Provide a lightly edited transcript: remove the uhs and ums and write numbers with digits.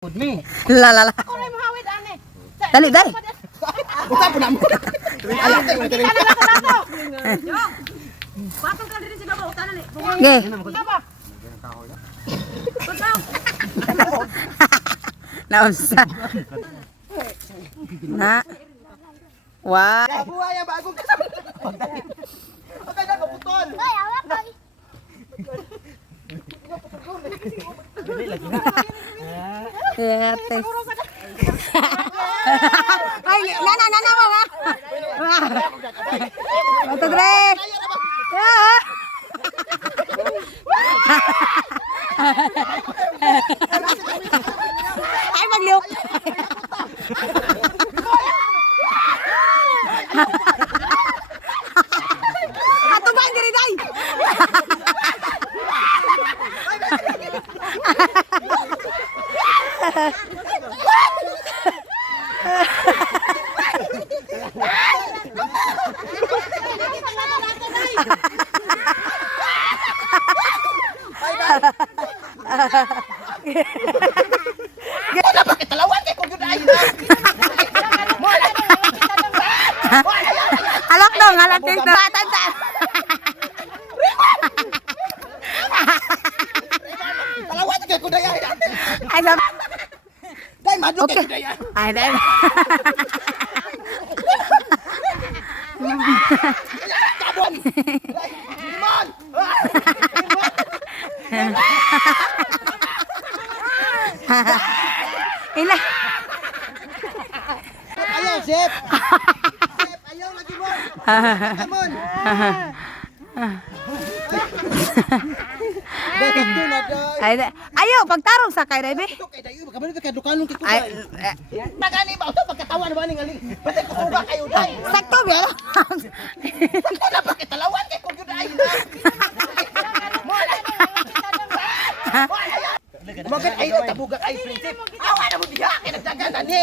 Me. La la la. Ako rin mahawid ane. Dali, dali. Usa po na mo. Alam tayo Kita na lang ko. Patong ka rin sa baba, utana ni. Ge. Baba. Pagkaw. Naunsa. Na. Wa. Buhay ang bagong kasama. Okay na kaputol. Ay, awak ko. Yete. Ay, nana mana. Oto dre. Ya. Ay magliok. Ato ba diri dai? Wala ba kitalawan kay kung yun ay. Halak dong, halak dito. Tanta. Talawan kay kung daya. Ay, sab. Dai madlo kay Okay. kung daya. Ay, dai. Tabon. Limon. Ila. Ayaw, Chef. Chef, ayaw lagi mo. Come on. Dai kadto na dai. Ay, ayo pagtarong sa kay Rebe. Ito kay dayo kabalo kay dukanong kay Ay, kuday. Nagani ba ito pagkatawan ba ning ali? Pati ko ba kayo dai? sakto ba? Wala ba kitalawan kay kung yun ay. Magat ay tabuga kay prinsip. Awa na mo diha kay nagdagan ani.